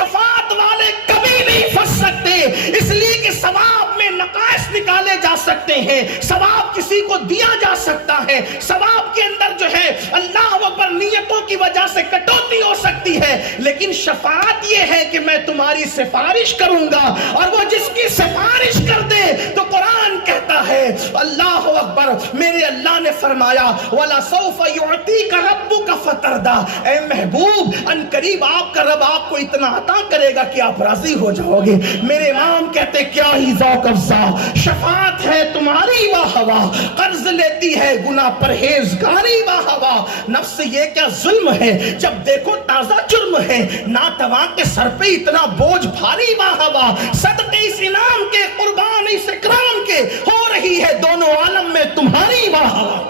شفاعت والے کبھی نہیں پھنس سکتے، اس لیے کہ ثواب میں نقائص نکالے جا سکتے ہیں، ثواب کسی کو دیا جا سکتا ہے، ثواب کے اندر جو ہے اللہ اکبر نیتوں کی وجہ سے کٹوتی ہو سکتی ہے، لیکن شفاعت یہ ہے کہ میں تمہاری سفارش کروں گا، اور وہ جس کی سفارش کر دے تو قرآن کہتا ہے اللہ اکبر، میرے اللہ نے فرمایا وَلَسَوْفَ يُعْتِيكَ رَبُّكَ فَتَرْضَىٰ، اے محبوب ان قریب آپ کا رب آپ کو اتنا عطا کرے گا کہ آپ راضی ہو جاؤ گے۔ میرے امام کہتے کیا ہی ذوق افزا، شفاعت ہے تمہاری واہ واہ، قرض لیتی ہے گناہ پرہیزگاری واہ واہ، نفس یہ کیا ظلم ہے جب دیکھو تازہ جرم ہے، ناتواں کے سر پہ اتنا بوجھ بھاری واہ واہ، صدقے اس انعام کے قربان اس اکرام کے، ہو رہی ہے دونوں عالم میں تمہاری واہ واہ۔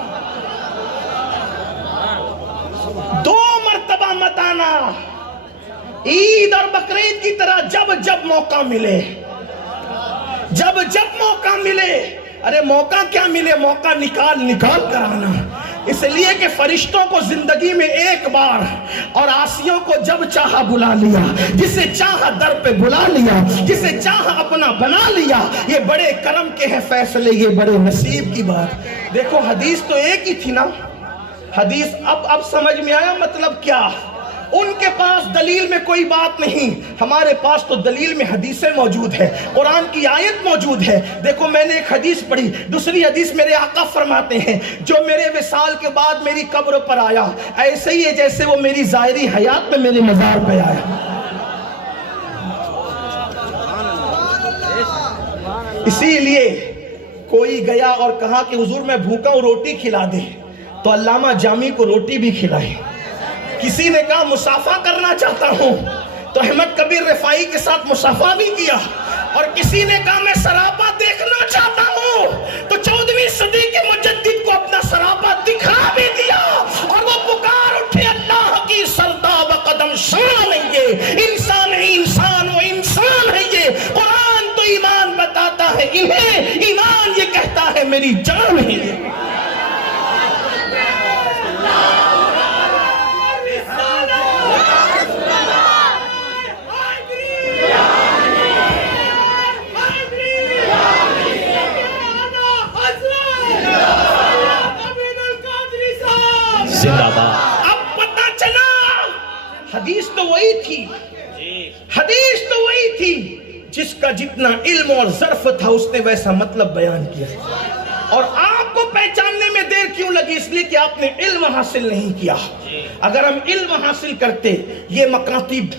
دو مرتبہ مت آنا، عید اور بقرعید کی طرح جب جب موقع ملے، جب جب موقع ملے، ارے موقع کیا ملے، موقع نکال کر آنا، اس لیے کہ فرشتوں کو زندگی میں ایک بار اور عاصیوں کو جب چاہا بلا لیا، جسے چاہا در پہ بلا لیا، جسے چاہا اپنا بنا لیا، یہ بڑے کرم کے ہیں فیصلے، یہ بڑے نصیب کی بات۔ دیکھو حدیث تو ایک ہی تھی نا، حدیث اب سمجھ میں آیا مطلب کیا؟ ان کے پاس دلیل میں کوئی بات نہیں، ہمارے پاس تو دلیل میں حدیثیں موجود ہے، قرآن کی آیت موجود ہے۔ دیکھو میں نے ایک حدیث پڑھی، دوسری حدیث میرے آقا فرماتے ہیں جو میرے وصال کے بعد میری قبر پر آیا ایسے ہی ہے جیسے وہ میری ظاہری حیات میں میرے مزار پہ آیا۔ اسی لیے کوئی گیا اور کہا کہ حضور میں بھوکا ہوں روٹی کھلا دے، تو علامہ جامی کو روٹی بھی کھلائی۔ کسی نے کہا مصافحہ کرنا چاہتا ہوں، تو احمد کبیر رفاعی کے ساتھ مصافحہ بھی کیا، اور کسی نے کہا میں سراپا دیکھنا چاہتا ہوں، تو 14ویں صدی کے مجدد کو اپنا سراپا دکھا بھی دیا، اور وہ پکار اٹھے اللہ کی سرداب قدم شان ہے یہ انسان ہے، انسان وہ انسان ہے یہ، قرآن تو ایمان بتاتا ہے انہیں، ایمان یہ کہتا ہے میری جان ہے یہ۔ اب پتہ چلا حدیث تو وہی تھی، حدیث تو وہی تھی، جس کا جتنا علم اور ظرف تھا اس نے ویسا مطلب بیان کیا، اور آپ کو پہچاننے میں دیر کیوں لگی؟ اس لیے کہ آپ نے علم حاصل نہیں کیا۔ اگر ہم علم حاصل کرتے، یہ مکاتب،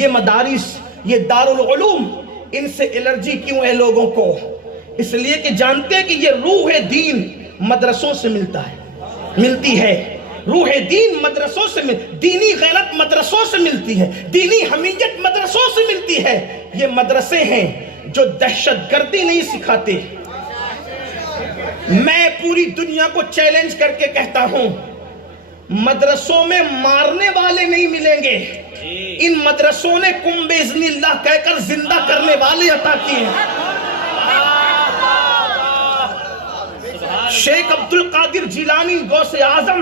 یہ مدارس، یہ دارالعلوم، ان سے الرجی کیوں ہے لوگوں کو؟ اس لیے کہ جانتے ہیں کہ یہ روح دین مدرسوں سے ملتی ہے، روح دین مدرسوں سے دینی غیرت مدرسوں سے ملتی ہے، دینی حمیت مدرسوں سے ملتی ہے۔ یہ مدرسے ہیں جو دہشت گردی نہیں سکھاتے۔ میں پوری دنیا کو چیلنج کر کے کہتا ہوں مدرسوں میں مارنے والے نہیں ملیں گے، ان مدرسوں نے کم باذن اللہ کہہ کر زندہ کرنے والے عطا کیے ہیں۔ شیخ عبد القادر جیلانی غوث اعظم،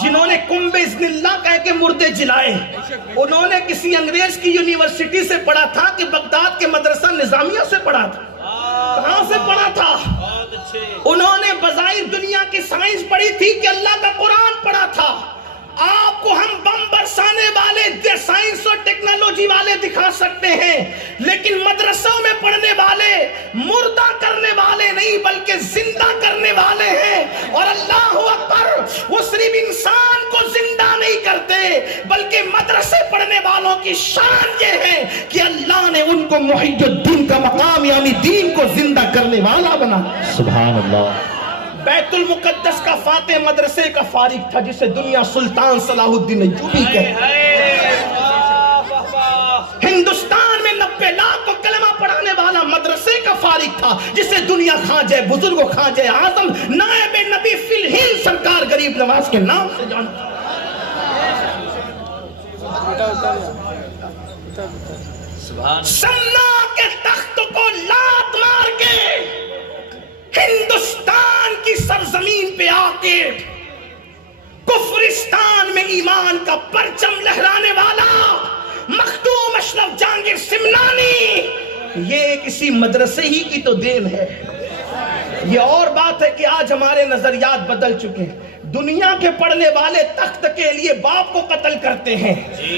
جنہوں نے کم باذن اللہ کہہ کے مردے جلائے، انہوں نے کسی انگریز کی یونیورسٹی سے پڑھا تھا کہ بغداد کے مدرسہ نظامیہ سے پڑھا تھا؟ کہاں سے پڑھا تھا؟ انہوں نے بظاہر دنیا کی سائنس پڑھی تھی کہ اللہ کا قرآن پڑھا تھا۔ آپ کو ہم بم برسانے والے سائنس اور ٹیکنالوجی والے دکھا سکتے ہیں، لیکن مدرسوں میں پڑھنے والے مردہ کرنے والے نہیں بلکہ زندہ کرنے والے ہیں۔ اور اللہ اکبر، وہ صرف انسان کو زندہ نہیں کرتے بلکہ مدرسے پڑھنے والوں کی شان یہ ہے کہ اللہ نے ان کو محی الدین کا مقام یعنی دین کو زندہ کرنے والا بنا۔ سبحان اللہ۔ بیت المقدس کا فاتح مدرسے کا فارغ تھا جسے دنیا سلطان صلاح الدین ایوبی کہتے ہیں۔ ہندوستان میں 90 لاکھ کو کلمہ پڑھانے والا مدرسے کا فارغ تھا جسے دنیا خواجہ بزرگ و خواجہ اعظم نائب نبی فی الہند سرکار غریب نواز کے نام سے جانتا۔ سمنا کے تخت کو لات مار کے ہندوستان کی سرزمین پہ آ کے کفرستان میں ایمان کا پرچم لہرانے والا مخدوم اشرف جان یہ کسی مدرسے ہی کی تو دین ہے۔ یہ اور بات ہے کہ آج ہمارے نظریات بدل چکے ہیں۔ دنیا کے پڑھنے والے تخت کے لیے باپ کو قتل کرتے ہیں،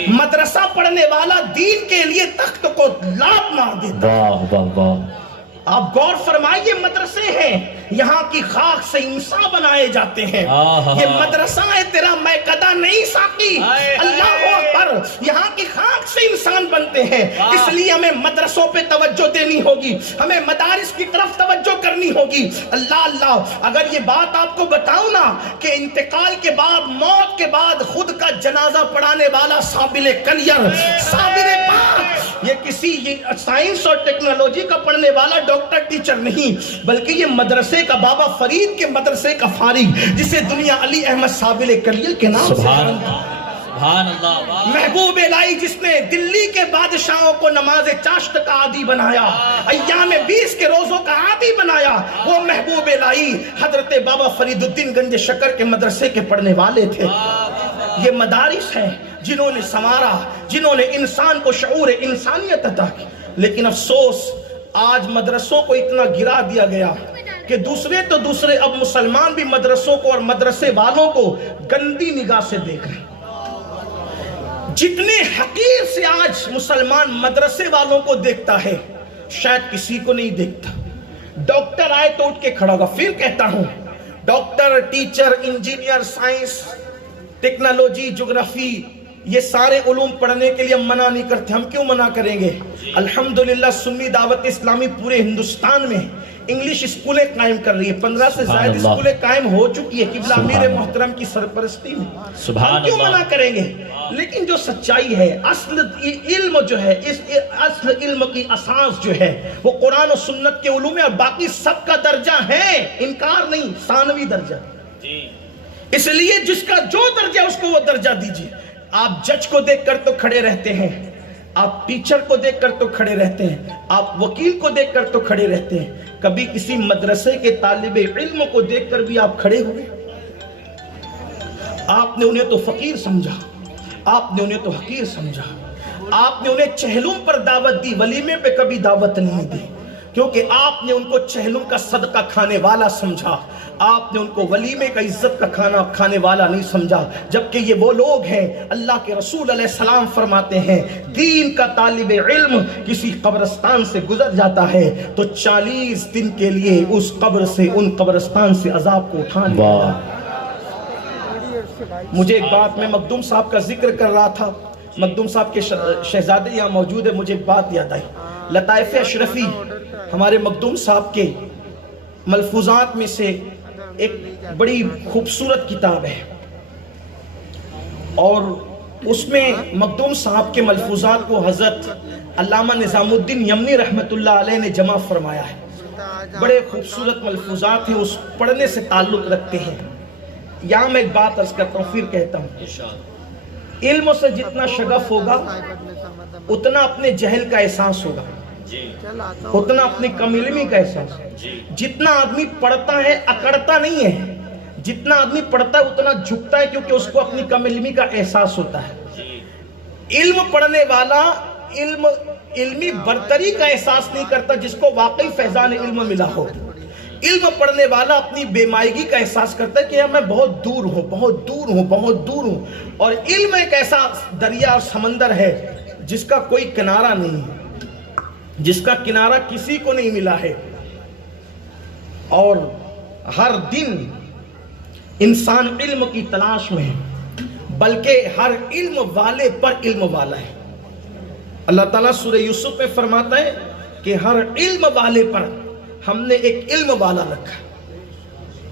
مدرسہ پڑھنے والا دین کے لیے تخت کو لات مار دیتا ہے۔ واہ واہ واہ، آپ غور فرمائیے، مدرسے ہیں، یہاں کی خاک سے انسان بنائے جاتے ہیں۔ یہ مدرسہ ہے تیرا میکدہ نہیں ساقی، اللہ اکبر، یہاں کی خاک سے انسان بنتے ہیں۔ اس لیے ہمیں مدرسوں پہ توجہ دینی ہوگی، ہمیں مدارس کی طرف توجہ کرنی ہوگی۔ اللہ اللہ، اگر یہ بات آپ کو بتاؤں نا کہ انتقال کے بعد، موت کے بعد خود کا جنازہ پڑھانے والا صابر کلیر، صابر پاک، یہ کسی سائنس اور ٹیکنالوجی کا پڑھنے والا ڈاکٹر ٹیچر نہیں، بلکہ یہ مدرسے کا بابا فرید کے مدرسے کا فارغ، جسے دنیا علی احمد صابر کلیل کے نام سے سبحان اللہ، محبوب الہی جس نے دلی کے بادشاہوں کو نماز چاشت کا عادی بنایا، ایام 20 کے روزوں کا عادی بنایا، وہ محبوب الہی حضرت بابا فرید الدین گنج شکر کے مدرسے کے پڑھنے والے تھے۔ یہ مدارس ہیں جنہوں نے سنوارا، جنہوں نے انسان کو شعور انسانیت عطا کی۔ لیکن افسوس، آج مدرسوں کو اتنا گرا دیا گیا کہ دوسرے تو دوسرے، اب مسلمان بھی مدرسوں کو اور مدرسے والوں کو گندی نگاہ سے دیکھ رہے ہیں۔ جتنے حقیر سے آج مسلمان مدرسے والوں کو دیکھتا ہے، شاید کسی کو نہیں دیکھتا۔ ڈاکٹر آئے تو اٹھ کے کھڑا ہوگا۔ پھر کہتا ہوں، doctor, teacher, engineer, science, technology, جغرافی، یہ سارے علوم پڑھنے کے لیے ہم منع نہیں کرتے۔ ہم کیوں منع کریں گے؟ الحمدللہ سنی دعوت اسلامی پورے ہندوستان میں انگلش اسکولیں قائم کر رہی ہے، 15 سے زائد اسکولیں قائم ہو چکی ہے قبلہ امیر محترم کی سرپرستی میں۔ ہم کیوں منع کریں گے؟ لیکن جو سچائی ہے، اصل علم جو ہے، اس اصل علم کی اساس جو ہے، وہ قرآن و سنت کے علوم ہے، اور باقی سب کا درجہ ہے، انکار نہیں، ثانوی درجہ۔ اس لیے جس کا جو درجہ ہے اس کو وہ درجہ دیجیے۔ آپ جج کو دیکھ کر تو کھڑے رہتے ہیں، آپ ٹیچر کو دیکھ کر تو کھڑے رہتے ہیں، آپ وکیل کو دیکھ کر تو کھڑے رہتے ہیں، کبھی کسی مدرسے کے طالب علم کو دیکھ کر بھی آپ کھڑے ہوئے؟ آپ نے انہیں تو فقیر سمجھا، آپ نے انہیں تو حقیر سمجھا، آپ نے انہیں چہلم پر دعوت دی، ولیمے پہ کبھی دعوت نہیں دی، کیونکہ آپ نے ان کو چہلم کا صدقہ کھانے والا سمجھا، آپ نے ان کو ولیمے کا عزت کا کھانا کھانے والا نہیں سمجھا۔ جبکہ یہ وہ لوگ ہیں، اللہ کے رسول علیہ السلام فرماتے ہیں، دین کا طالب علم کسی قبرستان سے گزر جاتا ہے تو 40 دن کے لیے اس قبر سے، ان قبرستان سے عذاب کو اٹھانے والا۔ مجھے ایک بات، میں مخدوم صاحب کا ذکر کر رہا تھا، مخدوم صاحب کے شہزادے یہاں موجود ہے، مجھے ایک بات یاد آئی۔ لطائف اشرفی ہمارے مخدوم صاحب کے ملفوظات میں سے ایک بڑی خوبصورت کتاب ہے، اور اس میں مخدوم صاحب کے ملفوظات کو حضرت علامہ نظام الدین یمنی رحمت اللہ علیہ نے جمع فرمایا ہے۔ بڑے خوبصورت ملفوظات ہیں، اس پڑھنے سے تعلق رکھتے ہیں۔ یہاں میں ایک بات عرض کرتا ہوں، پھر کہتا ہوں، علم سے جتنا شغف ہوگا اتنا اپنے جہل کا احساس ہوگا، اتنا اپنی کم علمی کا احساس۔ جتنا آدمی پڑھتا ہے اکڑتا نہیں ہے، جتنا آدمی پڑھتا ہے اتنا جھکتا ہے، کیونکہ اس کو اپنی کم علمی کا احساس ہوتا ہے۔ علم پڑھنے والا علمی برتری کا احساس نہیں کرتا جس کو واقعی فیضان علم ملا ہو۔ علم پڑھنے والا اپنی بے مائگی کا احساس کرتا ہے کہ میں بہت دور ہوں، بہت دور ہوں، بہت دور ہوں۔ اور علم ایک ایسا دریا اور سمندر ہے جس کا کوئی کنارہ نہیں ہے، جس کا کنارہ کسی کو نہیں ملا ہے، اور ہر دن انسان علم کی تلاش میں ہے، بلکہ ہر علم والے پر علم والا ہے۔ اللہ تعالیٰ سورہ یوسف میں فرماتا ہے کہ ہر علم والے پر ہم نے ایک علم والا رکھا،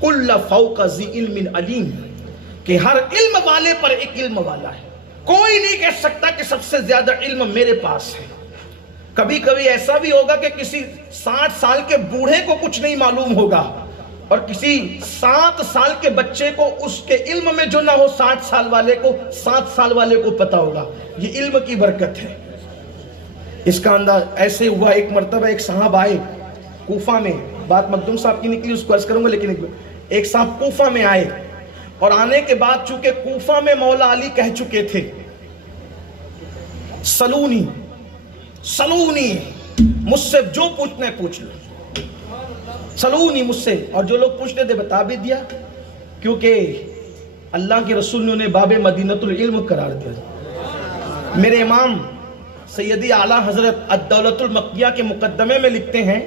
کل فوق ذی علم علیم، کہ ہر علم والے پر ایک علم والا ہے۔ کوئی نہیں کہہ سکتا کہ سب سے زیادہ علم میرے پاس ہے۔ کبھی کبھی ایسا بھی ہوگا کہ کسی 60 سال کے بوڑھے کو کچھ نہیں معلوم ہوگا، اور کسی 7 سال کے بچے کو اس کے علم میں جو نہ ہو 60 سال والے کو 7 سال والے کو پتا ہوگا۔ یہ علم کی برکت ہے۔ اس کا انداز ایسے ہوا، ایک مرتبہ ایک صاحب آئے کوفہ میں، بات مخدوم صاحب کی نکلی، اس کو عرض کروں گا، لیکن ایک صاحب کوفہ میں آئے، اور آنے کے بعد چونکہ کوفہ میں مولا علی کہہ چکے تھے، سلونی مجھ سے جو پوچھنا ہے پوچھ لو، سلونی مجھ سے، اور جو لوگ پوچھتے تھے بتا بھی دیا، کیونکہ اللہ کے رسول نے انہیں باب مدینۃ العلم قرار دیا۔ میرے امام سیدی اعلیٰ حضرت الدولۃ المکیہ کے مقدمے میں لکھتے ہیں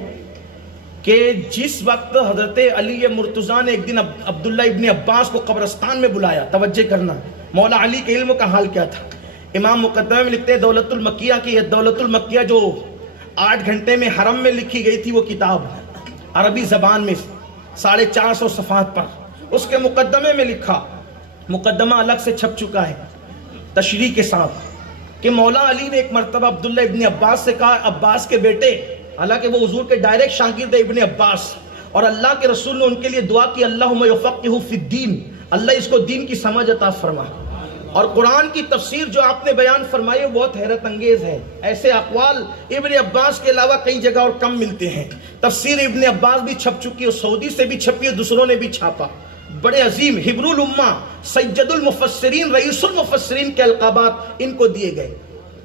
کہ جس وقت حضرت علی مرتضیٰ نے ایک دن عبداللہ ابن عباس کو قبرستان میں بلایا، توجہ کرنا، مولا علی کے علم کا حال کیا تھا، امام مقدمے میں لکھتے ہیں دولت المکیہ کی، یہ دولت المکیہ جو 8 گھنٹے میں حرم میں لکھی گئی تھی وہ کتاب عربی زبان میں 450 صفحات پر، اس کے مقدمے میں لکھا، مقدمہ الگ سے چھپ چکا ہے تشریح کے ساتھ، کہ مولا علی نے ایک مرتبہ عبداللہ ابن عباس سے کہا، عباس کے بیٹے، حالانکہ وہ حضور کے ڈائریکٹ شاگرد ابن عباس، اور اللہ کے رسول نے ان کے لیے دعا کی، اللہم یفقہہ فی الدین، اللہ اس کو دین کی سمجھ عطا فرما۔ اور قرآن کی تفسیر جو آپ نے بیان فرمائی وہ بہت حیرت انگیز ہے، ایسے اقوال ابن عباس کے علاوہ کئی جگہ اور کم ملتے ہیں۔ تفسیر ابن عباس بھی چھپ چکی ہے، سعودی سے بھی چھپی ہے، دوسروں نے بھی چھاپا، بڑے عظیم حبر الامہ، سید المفسرین، رئیس المفسرین کے القابات ان کو دیے گئے،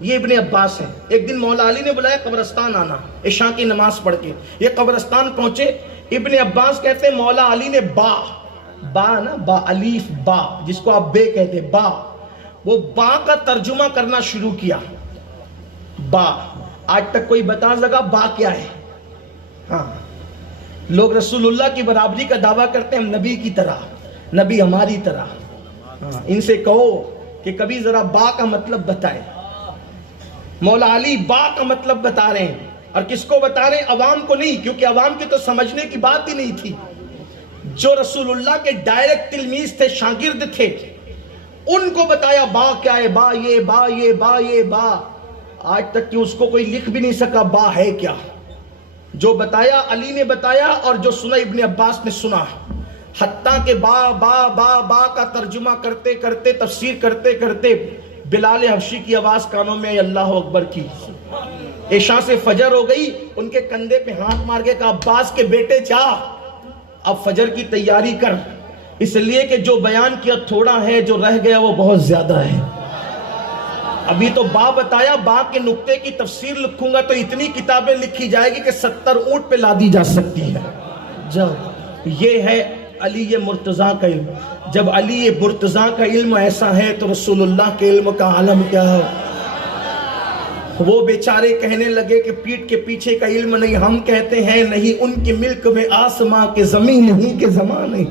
یہ ابن عباس ہیں۔ ایک دن مولا علی نے بلایا قبرستان آنا، عشاء کی نماز پڑھ کے، یہ قبرستان پہنچے، ابن عباس کہتے ہیں مولا علی نے با نا، با الف با، جس کو آپ بے کہتے ہیں، با، وہ با کا ترجمہ کرنا شروع کیا۔ با، آج تک کوئی بتا سکا با کیا ہے؟ ہاں، لوگ رسول اللہ کی برابری کا دعویٰ کرتے ہیں، ہم نبی کی طرح، نبی ہماری طرح، ہاں، ان سے کہو کہ کبھی ذرا با کا مطلب بتائے۔ مولا علی با کا مطلب بتا رہے ہیں، اور کس کو بتا رہے ہیں؟ عوام کو نہیں، کیونکہ عوام کی تو سمجھنے کی بات ہی نہیں تھی، جو رسول اللہ کے ڈائریکٹ تلمیذ تھے، شاگرد تھے، ان کو بتایا با کیا ہے، با یہ، با یہ، با یہ، با، آج تک کہ اس کو کوئی لکھ بھی نہیں سکا با ہے کیا۔ جو بتایا علی نے بتایا، اور جو سنا ابن عباس نے سنا، حتیٰ کہ با با با با کا ترجمہ کرتے کرتے، تفسیر کرتے کرتے، بلال حبشی کی آواز کانوں میں اللہ اکبر کی، عشاء سے فجر ہو گئی، ان کے کندھے پہ ہاتھ مار کے کہا، عباس کے بیٹے جا، اب فجر کی تیاری کر، اس لیے کہ جو بیان کیا تھوڑا ہے، جو رہ گیا وہ بہت زیادہ ہے۔ ابھی تو با بتایا، با کے نقطے کی تفسیر لکھوں گا تو اتنی کتابیں لکھی جائے گی کہ 70 اونٹ پہ لادی جا سکتی ہے۔ جب یہ ہے علی مرتضیٰ کا علم، جب علی مرتضیٰ کا علم ایسا ہے تو رسول اللہ کے علم کا عالم کیا ہے؟ وہ بیچارے کہنے لگے کہ پیٹ کے پیچھے کا علم نہیں، ہم کہتے ہیں نہیں، ان کی ملک میں آسماں کے زمین نہیں کہ زمان نہیں،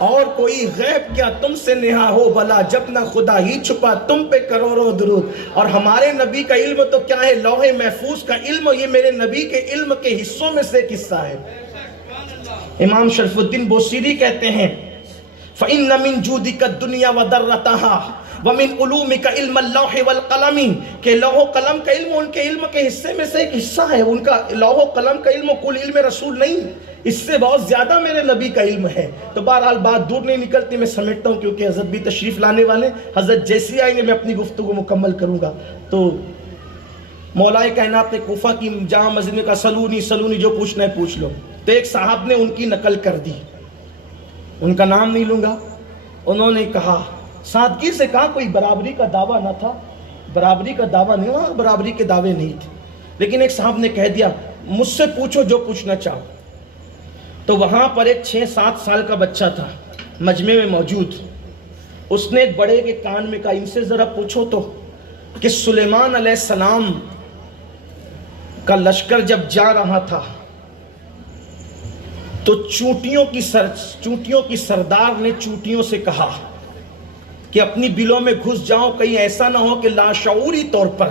اور کوئی غیب کیا تم سے نہا ہو بلا، جب نہ خدا ہی چھپا تم پہ کروڑوں درود۔ اور ہمارے نبی کا علم تو کیا ہے، لوح محفوظ کا علم، یہ میرے نبی کے علم کے حصوں میں سے ایک حصہ ہے۔ امام شرف الدین بوصیری کہتے ہیں فَإِنَّ مِن جُودِكَ الدُّنْيَا وَدَرَّتَهَا وَمِنْ عُلُومِكَ عِلْمَ اللَّوْحِ وَالْقَلَمِ، کہ لوح و قلم کا علم ان کے علم کے حصے میں سے ایک حصہ ہے، ان کا لوح و قلم کا علم کل علم رسول نہیں، اس سے بہت زیادہ میرے نبی کا علم ہے۔ تو بہرحال بات دور نہیں نکلتی، میں سمیٹتا ہوں کیونکہ حضرت بھی تشریف لانے والے، حضرت جیسی آئیں گے میں اپنی گفتگو مکمل کروں گا۔ تو مولا کائنات نے کوفہ کی جامع مسجد میں کہا سلونی سلونی، جو پوچھنا ہے پوچھ لو، تو ایک صاحب نے ان کی نقل کر دی، ان کا نام نہیں لوں گا، انہوں نے کہا، سادگی سے کہا کوئی برابری کا دعویٰ نہ تھا، برابری کا دعویٰ نہیں، وہاں برابری کے دعوے نہیں تھے، لیکن ایک صاحب نے کہہ دیا مجھ سے پوچھو جو پوچھنا چاہو۔ تو وہاں پر ایک 6-7 سال کا بچہ تھا مجمع میں موجود، اس نے ایک بڑے کے کان میں کہا ان سے ذرا پوچھو تو کہ سلیمان علیہ السلام کا لشکر جب جا رہا تھا تو چونٹیوں کی سردار نے چونٹیوں سے کہا کہ اپنی بلوں میں گھس جاؤ، کہیں ایسا نہ ہو کہ لاشعوری طور پر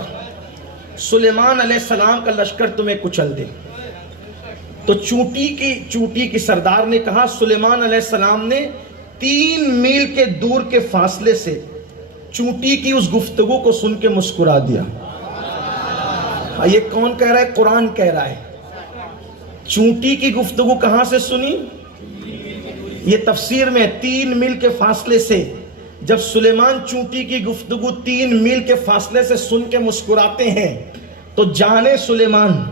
سلیمان علیہ السلام کا لشکر تمہیں کچل دے۔ تو چونٹی کی سردار نے کہا، سلیمان علیہ السلام نے 3 میل کے دور کے فاصلے سے چونٹی کی اس گفتگو کو سن کے مسکرا دیا۔ یہ کون کہہ رہا ہے؟ قرآن کہہ رہا ہے۔ چونٹی کی گفتگو کہاں سے سنی؟ یہ تفسیر میں 3 میل کے فاصلے سے، جب سلیمان چونٹی کی گفتگو 3 میل کے فاصلے سے سن کے مسکراتے ہیں تو جانے سلیمان،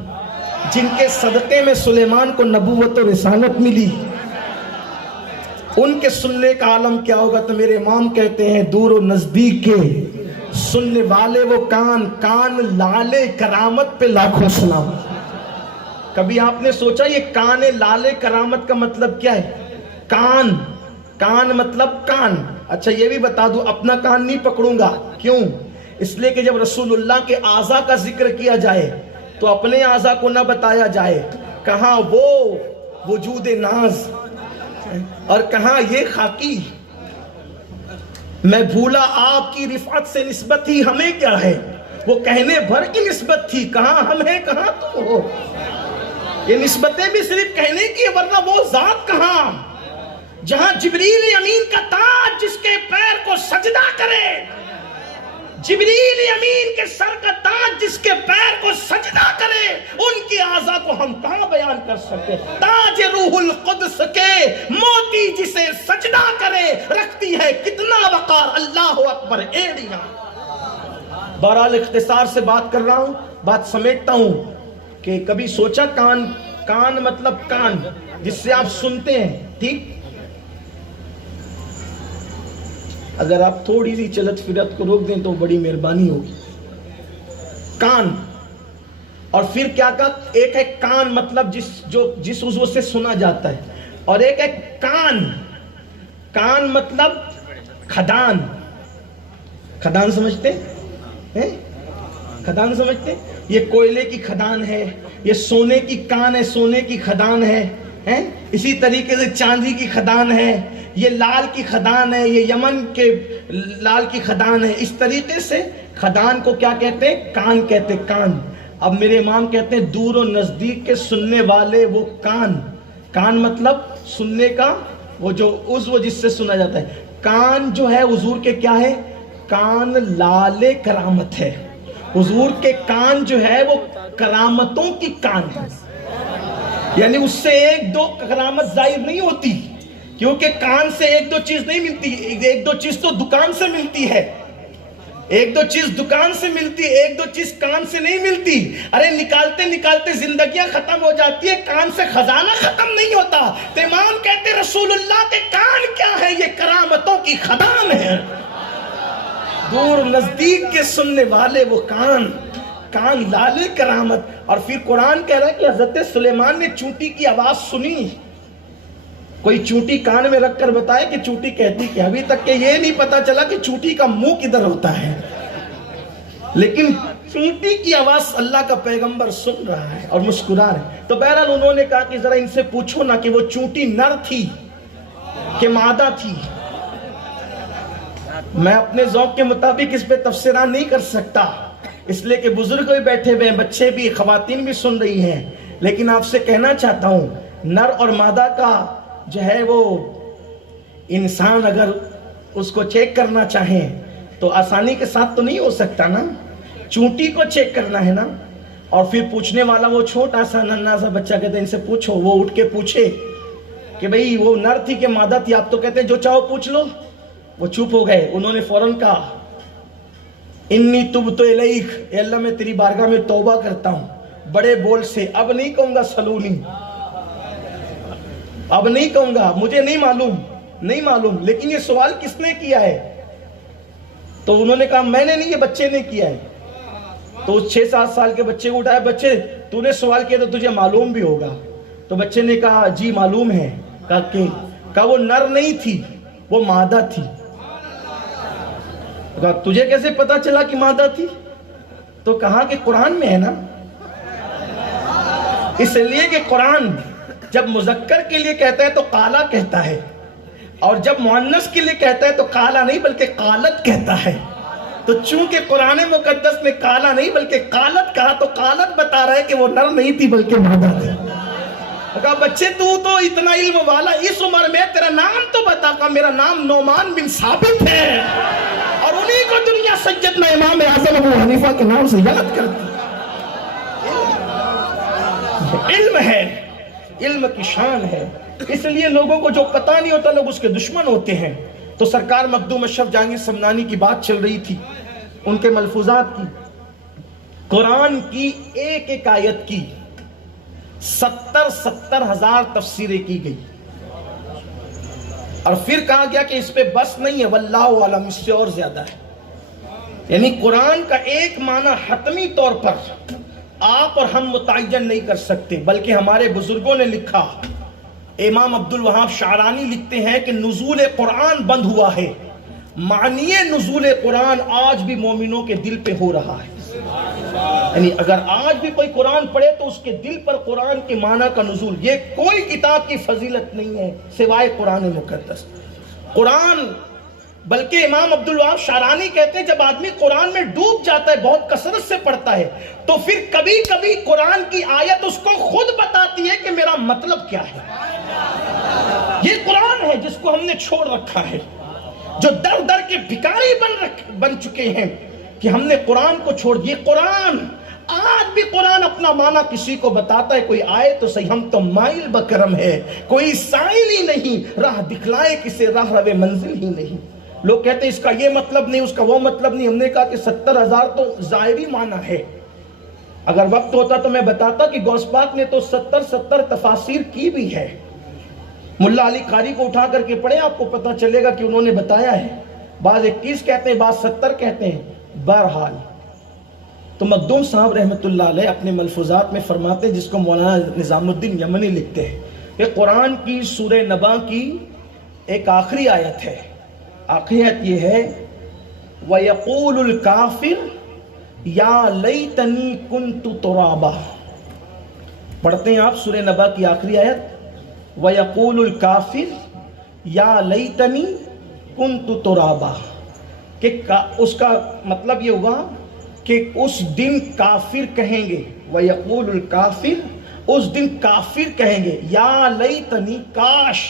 جن کے صدقے میں سلیمان کو نبوت و رسالت ملی، ان کے سننے کا عالم کیا ہوگا؟ تو میرے امام کہتے ہیں دور و نزدیک کے سننے والے وہ کان، کان لالے کرامت پہ لاکھوں سلام۔ کبھی آپ نے سوچا یہ کان لال کرامت کا مطلب کیا ہے؟ کان، کان مطلب کان. اچھا یہ بھی بتا دوں اپنا کان نہیں پکڑوں گا. کیوں؟ اس لیے کہ جب رسول اللہ کے اعضاء کا ذکر کیا جائے تو اپنے اعضاء کو نہ بتایا جائے. کہاں وہ وجود ناز اور کہاں یہ خاکی. میں بھولا آپ کی رفعت سے نسبت ہی ہمیں کیا ہے، وہ کہنے بھر کی نسبت تھی، کہاں ہم ہیں کہاں تم ہو. یہ نسبتیں بھی صرف کہنے کی، ورنہ وہ ذات کہاں جہاں جبریل امین کا تاج جس کے پیر کو سجدہ کرے، جبریل امین کے سر کا تاج جس کے پیر کو سجدہ کرے، ان کی اعضاء کو ہم کہاں بیان کر سکتے. تاج روح القدس کے موتی جسے سجدہ کرے رکھتی ہے کتنا وقار. اللہ اکبر ایڑیاں. بہرحال اختصار سے بات کر رہا ہوں، بات سمیٹتا ہوں کہ کبھی سوچا کان، کان مطلب کان جس سے آپ سنتے ہیں. ٹھیک، اگر آپ تھوڑی سی چلت فرت کو روک دیں تو بڑی مہربانی ہوگی. کان، اور پھر کیا کہا؟ ایک ہے کان مطلب جس عضو سے سنا جاتا ہے، اور ایک ہے کان. کان مطلب کھدان. کھدان سمجھتے ہیں؟ کھدان سمجھتے ہیں؟ یہ کوئلے کی کھدان ہے، یہ سونے کی کان ہے، سونے کی کھدان ہے. اسی طریقے سے چاندی کی کھدان ہے، یہ لال کی کھدان ہے، یہ یمن کے لال کی کھدان ہے. اس طریقے سے کھدان کو کیا کہتے ہیں؟ کان کہتے ہیں. کان. اب میرے امام کہتے ہیں دور و نزدیک کے سننے والے وہ کان. کان مطلب سننے کا وہ جو عضو جس سے سنا جاتا ہے. کان جو ہے حضور کے کیا ہے؟ کان لال کرامت ہے. حضور کے کان جو ہے وہ کرامتوں کی کان ہے. یعنی اس سے ایک دو کرامت ظاہر نہیں ہوتی، کیونکہ کان سے ایک دو چیز نہیں ملتی. ایک دو چیز تو دکان سے ملتی ہے، ایک دو چیز دکان سے ملتی، ایک دو چیز کان سے نہیں ملتی. ارے نکالتے نکالتے زندگیاں ختم ہو جاتی ہے، کان سے خزانہ ختم نہیں ہوتا. تو امام کہتے رسول اللہ کے کان کیا ہے؟ یہ کرامتوں کی خدان ہے. دور نزدیک کے سننے والے وہ کان، کان لال کرامت. اور پھر قرآن کہہ رہا ہے کہ حضرت سلیمان نے چونٹی کی آواز سنی. کوئی چونٹی کان میں رکھ کر بتائے کہ چونٹی کہتی کہ ابھی تک کہ یہ نہیں پتا چلا کہ چونٹی کا منہ کدھر ہوتا ہے، لیکن چونٹی کی آواز اللہ کا پیغمبر سن رہا ہے اور مسکرا رہا ہے. تو بہرحال انہوں نے کہا کہ ذرا ان سے پوچھو نا کہ وہ چونٹی نر تھی کہ مادہ تھی. میں اپنے ذوق کے مطابق اس پہ تفسیرات نہیں کر سکتا، اس لیے کہ بزرگ بھی بیٹھے ہوئے ہیں، بچے بھی، خواتین بھی سن رہی ہیں. لیکن آپ سے کہنا چاہتا ہوں نر اور مادہ کا جو ہے وہ انسان اگر اس کو چیک کرنا چاہیں تو آسانی کے ساتھ تو نہیں ہو سکتا نا. چونٹی کو چیک کرنا ہے نا. اور پھر پوچھنے والا وہ چھوٹا سا ننھا سا بچہ کہتے ہیں ان سے پوچھو. وہ اٹھ کے پوچھے کہ بھئی وہ نر تھی کہ مادہ تھی؟ آپ تو کہتے ہیں جو چاہو پوچھ لو. وہ چپ ہو گئے. انہوں نے فوراً کہا انی تبت الیک، اے اللہ میں تیری بارگاہ میں توبہ کرتا ہوں. بڑے بول سے اب نہیں کہوں گا سلونی، اب نہیں کہوں گا، مجھے نہیں معلوم. لیکن یہ سوال کس نے کیا ہے؟ تو انہوں نے کہا میں نے نہیں، یہ بچے نے کیا ہے. تو اس 6-7 سال کے بچے کو اٹھایا، بچے تو نے سوال کیا تو تجھے معلوم بھی ہوگا. تو بچے نے کہا جی معلوم ہے. کہا وہ نر نہیں تھی، وہ مادہ تھی. کہا تجھے کیسے پتا چلا کہ مادہ تھی؟ تو کہا کہ قرآن میں ہے نا. اس لیے کہ قرآن جب مذکر کے لیے کہتا ہے تو قالا کہتا ہے، اور جب مؤنث کے لیے کہتا ہے تو قالا نہیں بلکہ قالت کہتا ہے. تو چونکہ قرآن مقدس میں قالا نہیں بلکہ قالت کہا تو قالت بتا رہا ہے کہ وہ نر نہیں تھی بلکہ مادہ تھی. کہا بچے تو اتنا علم والا، اس عمر میں تیرا نام تو بتا. کہا میرا نام نعمان بن ثابت ہے، اور انہی کو دنیا سیدنا امام اعظم ابو حنیفہ کے نام سے یاد کرتی. علم ہے، علم کی شان ہے. اس لیے لوگوں کو جو پتہ نہیں ہوتا لوگ اس کے دشمن ہوتے ہیں. تو سرکار مخدوم اشرف جہانگیر سمنانی کی بات چل رہی تھی، ان کے ملفوظات کی. قرآن کی ایک ایک آیت کی 70 ہزار تفسیریں کی گئی، اور پھر کہا گیا کہ اس پہ بس نہیں ہے، واللہ عالم، اس سے اور زیادہ ہے. یعنی قرآن کا ایک معنی حتمی طور پر آپ اور ہم متعین نہیں کر سکتے، بلکہ ہمارے بزرگوں نے لکھا. امام عبد الوہاب شعرانی لکھتے ہیں کہ نزول قرآن بند ہوا ہے، معنی نزول قرآن آج بھی مومنوں کے دل پہ ہو رہا ہے. یعنی اگر آج بھی کوئی قرآن پڑھے تو اس کے دل پر قرآن کے معنی کا نزول. یہ کوئی کتاب کی فضیلت نہیں ہے سوائے قرآن مقدس. قرآن، بلکہ امام عبد الوہاب شعرانی کہتے ہیں جب آدمی قرآن میں ڈوب جاتا ہے، بہت کثرت سے پڑھتا ہے، تو پھر کبھی کبھی قرآن کی آیت اس کو خود بتاتی ہے کہ میرا مطلب کیا ہے. یہ قرآن ہے جس کو ہم نے چھوڑ رکھا ہے، جو در در کے بھکاری بن چکے ہیں کہ ہم نے قرآن کو چھوڑ. یہ قرآن آج بھی قرآن اپنا معنی کسی کو بتاتا ہے. کوئی آئے تو صحیح، ہم تو مائل بکرم ہے، کوئی سائل ہی نہیں، راہ دکھلائے کسے راہ روے منزل ہی نہیں. لوگ کہتے ہیں اس کا یہ مطلب نہیں، اس کا وہ مطلب نہیں. ہم نے کہا کہ 70,000 تو ظاہری معنی ہے. اگر وقت ہوتا تو میں بتاتا کہ غوث پاک نے تو 70 تفاسیر کی بھی ہے. ملا علی قاری کو اٹھا کر کے پڑھیں، آپ کو پتہ چلے گا کہ انہوں نے بتایا ہے. بعض 21 کہتے ہیں، بعض 70 کہتے ہیں. بہرحال تو مخدوم صاحب رحمت اللہ علیہ اپنے ملفوظات میں فرماتے ہیں، جس کو مولانا نظام الدین یمنی لکھتے ہیں، کہ قرآن کی سورہ نبا کی ایک آخری آیت ہے. آخری آیت یہ ہے وَيَقُولُ الْكَافِرُ يَا لَيْتَنِي كُنْتُ تُرَابًا. پڑھتے ہیں آپ سورہ نبا کی آخری آیت، وَيَقُولُ الْكَافِرُ يَا لَيْتَنِي كُنْتُ تُرَابًا، کہ اس کا مطلب یہ ہوا کہ اس دن کافر کہیں گے. وَيَقُولُ الْكَافِرُ، اس دن کافر کہیں گے، یا لیتنی، کاش،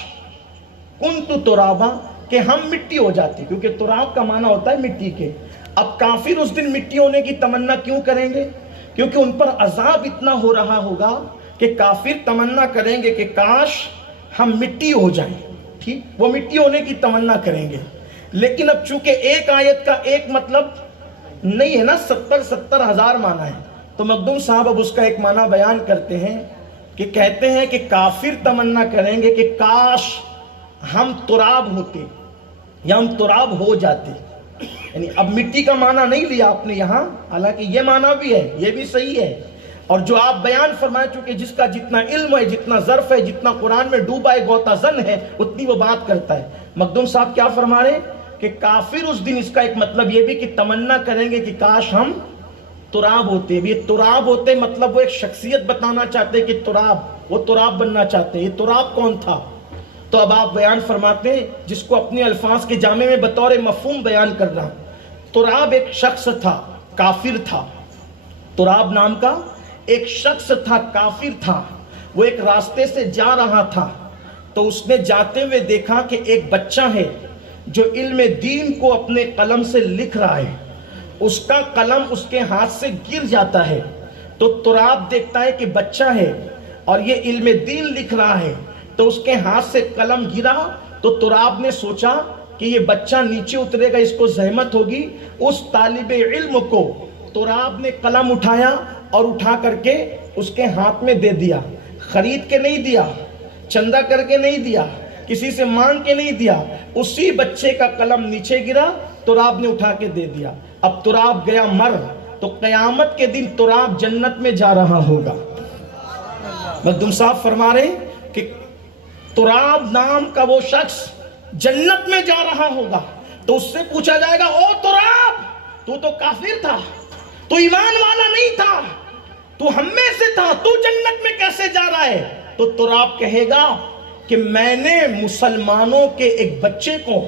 کنت ترابا، کہ ہم مٹی ہو جاتے. کیونکہ تراب کا معنی ہوتا ہے مٹی کے. اب کافر اس دن مٹی ہونے کی تمنا کیوں کریں گے؟ کیونکہ ان پر عذاب اتنا ہو رہا ہوگا کہ کافر تمنا کریں گے کہ کاش ہم مٹی ہو جائیں. ٹھیک، وہ مٹی ہونے کی تمنا کریں گے. لیکن اب چونکہ ایک آیت کا ایک مطلب نہیں ہے نا، 70,000 معنی ہے، تو مخدوم صاحب اب اس کا ایک معنی بیان کرتے ہیں کہ کہتے ہیں کہ کافر تمنا کریں گے کہ کاش ہم تراب ہوتے یا ہم تراب ہو جاتے. یعنی اب مٹی کا معنی نہیں لیا آپ نے یہاں، حالانکہ یہ معنی بھی ہے، یہ بھی صحیح ہے. اور جو آپ بیان فرمائے، چونکہ جس کا جتنا علم ہے، جتنا ظرف ہے، جتنا قرآن میں ڈوبا ہے، غوطہ زن ہے، اتنی وہ بات کرتا ہے. مخدوم صاحب کیا فرما رہے ہیں کہ کافر اس دن، اس کا ایک مطلب یہ بھی کہ تمنا کریں گے کہ کاش ہم تراب ہوتے. یہ تراب ہوتے مطلب وہ ایک شخصیت بتانا چاہتے کہ تراب، وہ تراب بننا چاہتے. یہ تراب کون تھا؟ تو اب آپ بیان فرماتے ہیں، جس کو اپنے الفاظ کے جامع میں بطور مفہوم بیان کر رہا ہوں. تراب ایک شخص تھا، کافر تھا. تراب نام کا ایک شخص تھا، کافر تھا. وہ ایک راستے سے جا رہا تھا، تو اس نے جاتے ہوئے دیکھا کہ ایک بچہ ہے جو علم دین کو اپنے قلم سے لکھ رہا ہے. اس کا قلم اس کے ہاتھ سے گر جاتا ہے. تو تراب دیکھتا ہے کہ بچہ ہے اور یہ علم دین لکھ رہا ہے، تو اس کے ہاتھ سے قلم گرا. تو تراب نے سوچا کہ یہ بچہ نیچے اترے گا، اس کو زحمت ہوگی. اس طالب علم کو تراب نے قلم اٹھایا اور اٹھا کر کے اس کے ہاتھ میں دے دیا. خرید کے نہیں دیا، چندہ کر کے نہیں دیا، کسی سے مانگ کے نہیں دیا. اسی بچے کا قلم نیچے گرا، تراب نے اٹھا کے دے دیا. اب تراب گیا مر، تو قیامت کے دن تراب جنت میں جا رہا ہوگا. مخدوم صاحب فرما رہے ہیں کہ تراب نام کا وہ شخص جنت میں جا رہا ہوگا. تو اس سے پوچھا جائے گا، او تراب، تو کافر تھا، تو ایمان والا نہیں تھا، تو ہم میں سے تھا، تو جنت میں کیسے جا رہا ہے؟ تو تراب کہے گا کہ میں نے مسلمانوں کے ایک بچے کو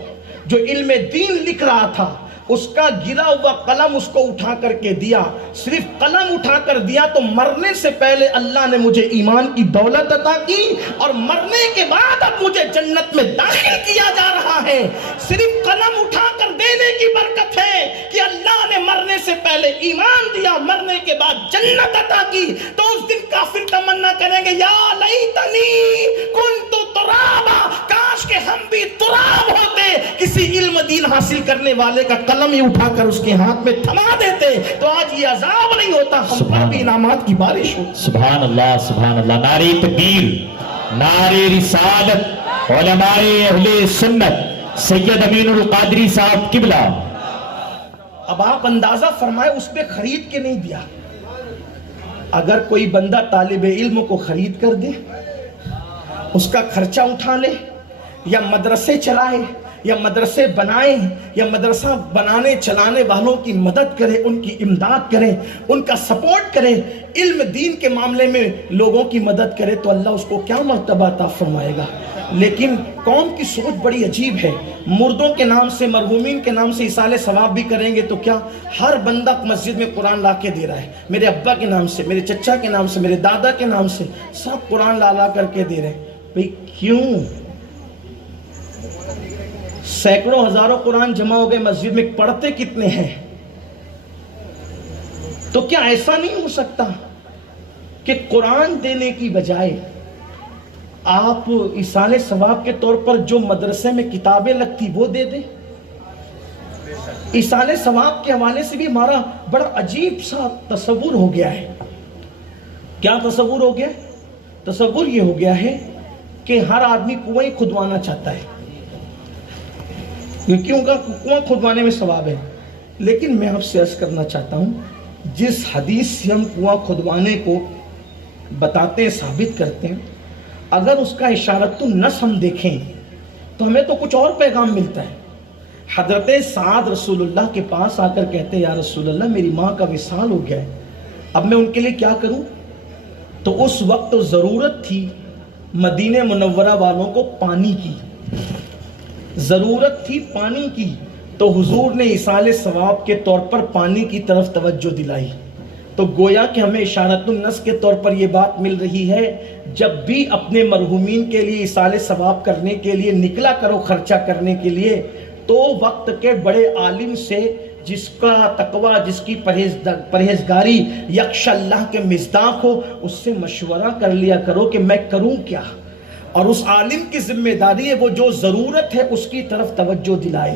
جو علم دین لکھ رہا تھا، اس کا گرا ہوا قلم اس کو اٹھا کر کے دیا. صرف قلم اٹھا کر دیا تو مرنے سے پہلے اللہ نے مجھے ایمان کی دولت عطا کی، اور مرنے کے بعد اب مجھے جنت میں داخل کیا جا رہا ہے. صرف قلم اٹھا کر دینے کی برکت ہے کہ اللہ نے مرنے سے پہلے ایمان دیا، مرنے کے بعد جنت عطا کی. تو اس دن کافر تمنا کریں گے، یا لیتنی کنت ترابا، کاش کہ ہم بھی تراب ہوتے، کسی علم دین حاصل کرنے والے کا قلم ہی اٹھا کر اس کے ہاتھ میں تھما دیتے، تو آج یہ عذاب نہیں ہوتا، ہم پر بھی انعامات کی بارش ہو. سبحان اللہ، سبحان اللہ. نعرہ تکبیر، نعرہ رسالت، علماء اہل سنت سید امین القادری صاحب قبلہ. اب آپ اندازہ فرمائے، اس نے خرید کے نہیں دیا، اگر کوئی بندہ طالب علم کو خرید کر دے، اس کا خرچہ اٹھا لے، یا مدرسے چلائے، یا مدرسے بنائے، یا مدرسہ بنانے چلانے والوں کی مدد کرے، ان کی امداد کرے، ان کا سپورٹ کرے، علم دین کے معاملے میں لوگوں کی مدد کرے، تو اللہ اس کو کیا مرتبہ عطا فرمائے گا۔ لیکن قوم کی سوچ بڑی عجیب ہے، مردوں کے نام سے، مرحومین کے نام سے ایصال ثواب بھی کریں گے تو کیا؟ ہر بندہ مسجد میں قرآن لا کے دے رہا ہے، میرے ابا کے نام سے، میرے چچا کے نام سے، میرے دادا کے نام سے، سب قرآن لا کر کے دے رہے ہیں۔ بھئی کیوں؟ سینکڑوں ہزاروں قرآن جمع ہو گئے مسجد میں، پڑھتے کتنے ہیں؟ تو کیا ایسا نہیں ہو سکتا کہ قرآن دینے کی بجائے آپ ایصال ثواب کے طور پر جو مدرسے میں کتابیں لگتی وہ دے دیں؟ ایصال ثواب کے حوالے سے بھی ہمارا بڑا عجیب سا تصور ہو گیا ہے۔ کیا تصور ہو گیا؟ تصور یہ ہو گیا ہے کہ ہر آدمی کنویں کھدوانا چاہتا ہے، کیونکہ کنواں کھدوانے میں ثواب ہے۔ لیکن میں آپ سے عرض کرنا چاہتا ہوں، جس حدیث سے ہم کنواں کھدوانے کو بتاتے ہیں، ثابت کرتے ہیں، اگر اس کا اشارت النص ہم دیکھیں تو ہمیں تو کچھ اور پیغام ملتا ہے۔ حضرت سعد رسول اللہ کے پاس آ کر کہتے ہیں، یا رسول اللہ میری ماں کا وصال ہو گیا ہے، اب میں ان کے لیے کیا کروں؟ تو اس وقت تو ضرورت تھی مدینہ منورہ والوں کو پانی کی، ضرورت تھی پانی کی، تو حضور نے ایصال ثواب کے طور پر پانی کی طرف توجہ دلائی۔ تو گویا کہ ہمیں اشارت النص کے طور پر یہ بات مل رہی ہے، جب بھی اپنے مرحومین کے لیے ایصال ثواب کرنے کے لیے نکلا کرو، خرچہ کرنے کے لیے، تو وقت کے بڑے عالم سے، جس کا تقوی، جس کی پرہیزگاری یکش اللہ کے مصداق ہو، اس سے مشورہ کر لیا کرو کہ میں کروں کیا۔ اور اس عالم کی ذمہ داری ہے وہ جو ضرورت ہے اس کی طرف توجہ دلائے۔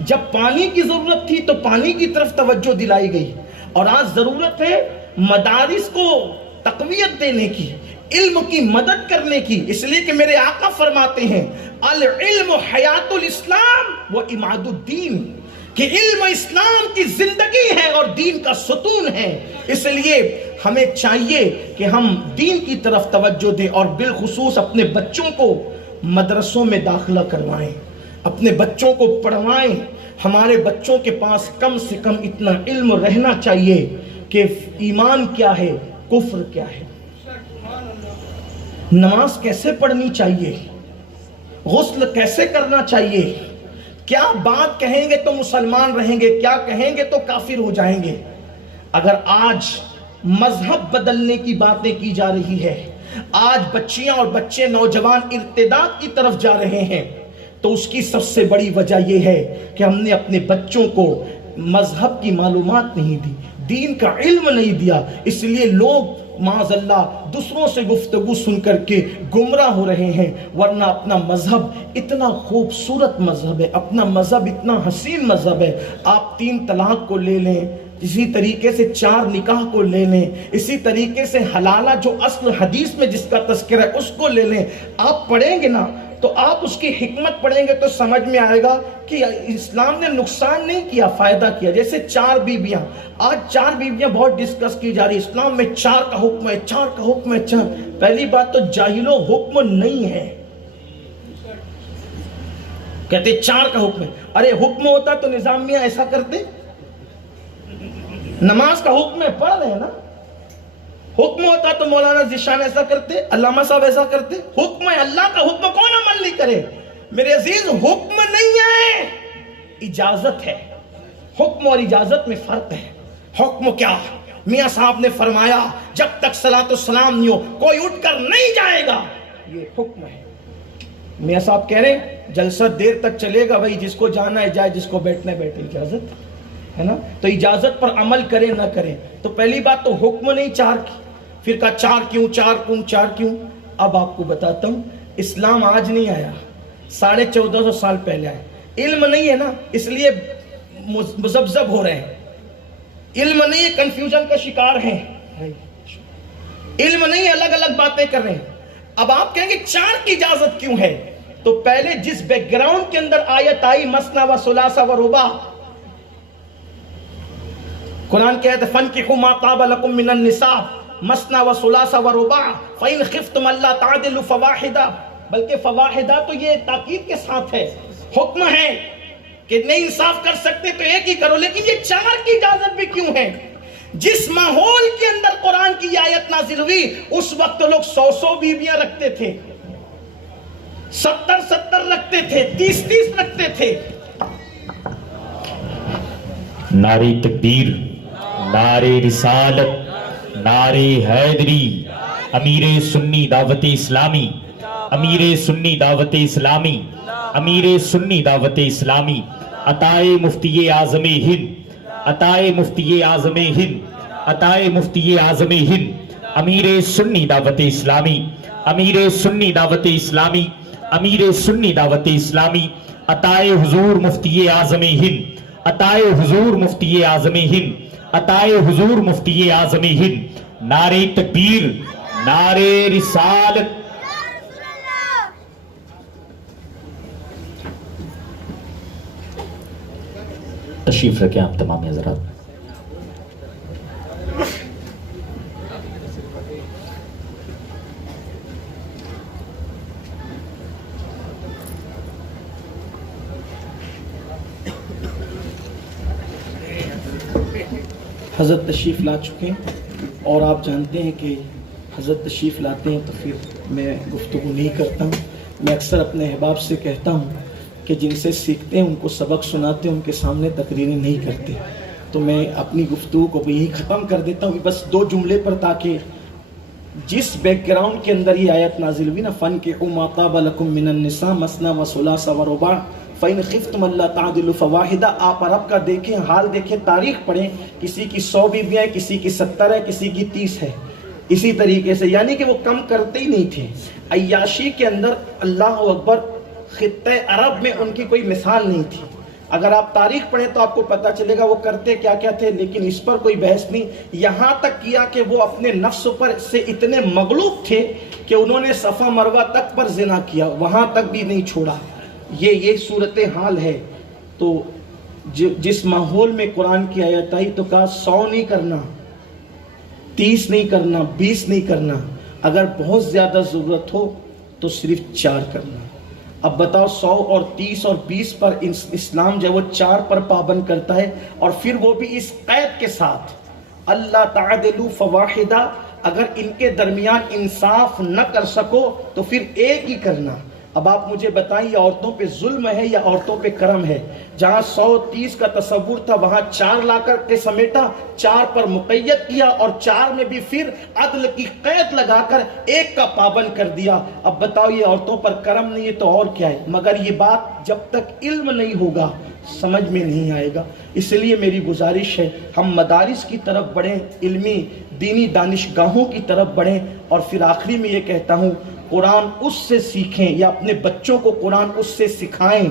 جب پانی کی ضرورت تھی تو پانی کی طرف توجہ دلائی گئی، اور آج ضرورت ہے مدارس کو تقویت دینے کی، علم کی مدد کرنے کی، اس لیے کہ میرے آقا فرماتے ہیں العلم حیات الاسلام و عماد الدین، کہ علم اسلام کی زندگی ہے اور دین کا ستون ہے۔ اس لیے ہمیں چاہیے کہ ہم دین کی طرف توجہ دیں، اور بالخصوص اپنے بچوں کو مدرسوں میں داخلہ کروائیں، اپنے بچوں کو پڑھوائیں۔ ہمارے بچوں کے پاس کم سے کم اتنا علم رہنا چاہیے کہ ایمان کیا ہے، کفر کیا ہے، نماز کیسے پڑھنی چاہیے، غسل کیسے کرنا چاہیے، کیا بات کہیں گے تو مسلمان رہیں گے، کیا کہیں گے تو کافر ہو جائیں گے۔ اگر آج مذہب بدلنے کی باتیں کی جا رہی ہے، آج بچیاں اور بچے نوجوان ارتداد کی طرف جا رہے ہیں، تو اس کی سب سے بڑی وجہ یہ ہے کہ ہم نے اپنے بچوں کو مذہب کی معلومات نہیں دی، دین کا علم نہیں دیا۔ اس لیے لوگ معاذ اللہ دوسروں سے گفتگو سن کر کے گمراہ ہو رہے ہیں، ورنہ اپنا مذہب اتنا خوبصورت مذہب ہے، اپنا مذہب اتنا حسین مذہب ہے۔ آپ 3 طلاق کو لے لیں، اسی طریقے سے 4 نکاح کو لے لیں، اسی طریقے سے حلالہ جو اصل حدیث میں جس کا تذکرہ ہے اس کو لے لیں، آپ پڑھیں گے نا تو آپ اس کی حکمت پڑھیں گے تو سمجھ میں آئے گا کہ اسلام نے نقصان نہیں کیا، فائدہ کیا۔ جیسے 4 بیویاں، آج 4 بیویاں بہت ڈسکس کی جا رہی، اسلام میں 4 کا حکم ہے، 4 کا حکم ہے، 4۔ پہلی بات تو جاہلوں حکم نہیں ہے، کہتے 4 کا حکم ہے۔ ارے حکم ہوتا تو نظامیہ ایسا کرتے؟ نماز کا حکم ہے، پڑھ رہے ہیں نا۔ حکم ہوتا تو مولانا ذیشان ایسا کرتے، علامہ صاحب ایسا کرتے۔ حکم ہے، اللہ کا حکم کون عمل نہیں کرے؟ میرے عزیز حکم نہیں ہے، اجازت ہے۔ حکم اور اجازت میں فرق ہے۔ حکم کیا؟ میاں صاحب نے فرمایا جب تک صلاۃ السلام نہیں ہو کوئی اٹھ کر نہیں جائے گا، یہ حکم ہے۔ میاں صاحب کہہ رہے ہیں جلسہ دیر تک چلے گا، بھائی جس کو جانا ہے جائے، جس کو بیٹھنا ہے بیٹھے، اجازت ہے نا۔ تو اجازت پر عمل کریں نہ کریں، تو پہلی بات تو حکم نہیں 4 کی، پھر کہا 4 کیوں، 4 کیوں، 4 کیوں۔ اب آپ کو بتاتا ہوں، اسلام آج نہیں آیا، 1450 سال پہلے آیا۔ علم نہیں ہے نا، اس لیے مذبذب ہو رہے ہیں، علم نہیں ہے، کنفیوژن کا شکار ہیں، علم نہیں ہے، الگ الگ باتیں کر رہے ہیں۔ اب آپ کہیں گے 4 کی اجازت کیوں ہے؟ تو پہلے جس بیک گراؤنڈ کے اندر آیت آئی مثنی و ثلاثہ و رباع، قرآن کہتے ہیں فَانْكِحُوا مَا طَابَ لَكُم مِّنَ النِّسَاءِ مَثْنَىٰ وَثُلَاثَ وَرُبَاعَ فَإِنْ خِفْتُمْ أَلَّا تَعْدِلُوا فَوَاحِدَةً، بلکہ فواحدہ تو یہ تاکید کے ساتھ ہے، حکم ہے کہ نہیں انصاف کر سکتے تو ایک ہی کرو، لیکن یہ 4 کی اجازت بھی کیوں ہے؟ جس ماحول کے اندر قرآن کی یہ آیت نازل ہوئی اس وقت لوگ 100 بیویاں رکھتے تھے، 70 رکھتے تھے، 30 رکھتے تھے۔ نعرہ تکبیر، نعرہ رسالت، نعرہ حیدری، امیر سنی دعوت اسلامی، امیر سنی دعوت اسلامی، امیر سنی دعوت اسلامی، عطائے مفتی اعظم ہند، عطائے مفتی اعظم ہند، عطائے مفتی اعظم ہند، امیر سنی دعوت اسلامی، امیر سنی دعوت اسلامی، امیر سنی دعوت اسلامی، عطائے حضور مفتی اعظم ہند، عطائے حضور مفتی اعظم ہند، عطائے حضور مفتی اعظم ہند۔ نعرہ تکبیر، نعرہ رسالت۔ تشریف رکھیں آپ تمام حضرات۔ حضرت تشریف لا چکے ہیں اور آپ جانتے ہیں کہ حضرت تشریف لاتے ہیں تو پھر میں گفتگو نہیں کرتا ہوں۔ میں اکثر اپنے احباب سے کہتا ہوں کہ جن سے سیکھتے ہیں ان کو سبق سناتے ہیں، ان کے سامنے تقریریں نہیں کرتے، تو میں اپنی گفتگو کو یہی ختم کر دیتا ہوں بس 2 جملے پر، تاکہ جس بیک گراؤنڈ کے اندر یہ آیت نازل ہوئی نا فَانْكِحُوا مَا طَابَ لَكُم مِّنَ النِّسَاءِ مَثْنَىٰ وَثُلَاثَ وَرُبَاعَ فَإِنْ خِفْتُمْ أَلَّا تَعْدِلُوا فَوَاحِدَةً، آپ عرب کا دیکھیں، حال دیکھیں، تاریخ پڑھیں، کسی کی 100 بیویاں ہیں، کسی کی 70 ہے، کسی کی 30 ہے، اسی طریقے سے، یعنی کہ وہ کم کرتے ہی نہیں تھے۔ عیاشی کے اندر اللہ اکبر خطہ عرب میں ان کی کوئی مثال نہیں تھی۔ اگر آپ تاریخ پڑھیں تو آپ کو پتہ چلے گا وہ کرتے کیا کیا تھے، لیکن اس پر کوئی بحث نہیں۔ یہاں تک کیا کہ وہ اپنے نفس پر سے اتنے مغلوب تھے کہ انہوں نے صفا مروہ تک پر زنا کیا، وہاں تک بھی نہیں چھوڑا۔ یہ صورتحال ہے۔ تو جس ماحول میں قرآن کی آیت آئی تو کہا 100 نہیں کرنا، 30 نہیں کرنا، 20 نہیں کرنا، اگر بہت زیادہ ضرورت ہو تو صرف 4 کرنا۔ اب بتاؤ 100 اور 30 اور 20 پر اسلام جو وہ 4 پر پابند کرتا ہے، اور پھر وہ بھی اس قید کے ساتھ اللہ تعدلوا فواحدہ، اگر ان کے درمیان انصاف نہ کر سکو تو پھر ایک ہی کرنا۔ اب آپ مجھے بتائیں یہ عورتوں پہ ظلم ہے یا عورتوں پہ کرم ہے؟ جہاں 130 کا تصور تھا وہاں 4 لا کر کے سمیٹا، 4 پر مقید کیا، اور 4 میں بھی پھر عدل کی قید لگا کر 1 کا پابند کر دیا۔ اب بتاؤ یہ عورتوں پر کرم نہیں ہے تو اور کیا ہے؟ مگر یہ بات جب تک علم نہیں ہوگا سمجھ میں نہیں آئے گا۔ اس لیے میری گزارش ہے ہم مدارس کی طرف بڑھیں، علمی دینی دانشگاہوں کی طرف بڑھیں، اور پھر آخری میں یہ کہتا ہوں قرآن اس سے سیکھیں یا اپنے بچوں کو قرآن اس سے سکھائیں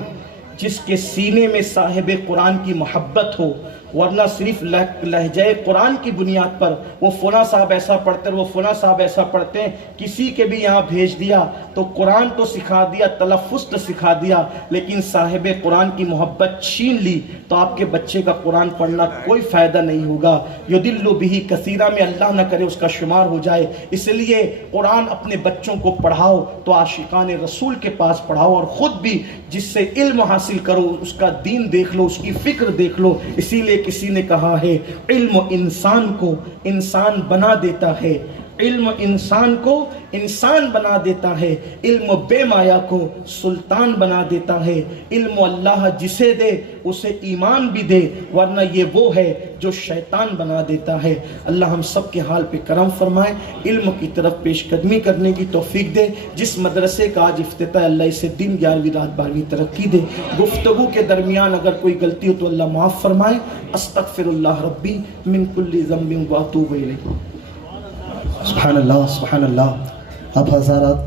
جس کے سینے میں صاحب قرآن کی محبت ہو، ورنہ صرف لہجہ قرآن کی بنیاد پر وہ فلاں صاحب ایسا پڑھتے ہیں، وہ فلاں صاحب ایسا پڑھتے ہیں، کسی کے بھی یہاں بھیج دیا تو قرآن تو سکھا دیا، تلفظ تو سکھا دیا، لیکن صاحب قرآن کی محبت چھین لی تو آپ کے بچے کا قرآن پڑھنا کوئی فائدہ نہیں ہوگا۔ یضل بہ کثیرا میں اللہ نہ کرے اس کا شمار ہو جائے۔ اس لیے قرآن اپنے بچوں کو پڑھاؤ تو عاشقان رسول کے پاس پڑھاؤ، اور خود بھی جس سے علم حاصل کرو، اس کا دین دیکھ لو، اس کی فکر دیکھ لو۔ اسی لیے کسی نے کہا ہے علم انسان کو انسان بنا دیتا ہے، علم انسان کو انسان بنا دیتا ہے، علم بے مایا کو سلطان بنا دیتا ہے۔ علم اللہ جسے دے اسے ایمان بھی دے، ورنہ یہ وہ ہے جو شیطان بنا دیتا ہے۔ اللہ ہم سب کے حال پہ کرم فرمائے، علم کی طرف پیش قدمی کرنے کی توفیق دے۔ جس مدرسے کا آج افتتاح ہے اللہ اسے دن 11ویں رات 12ویں ترقی دے۔ گفتگو کے درمیان اگر کوئی غلطی ہو تو اللہ معاف فرمائے۔ استغفر اللہ ربی من کل ذنب واتوب الیہ۔ سبحان اللہ، سبحان اللہ۔ آپ حضرات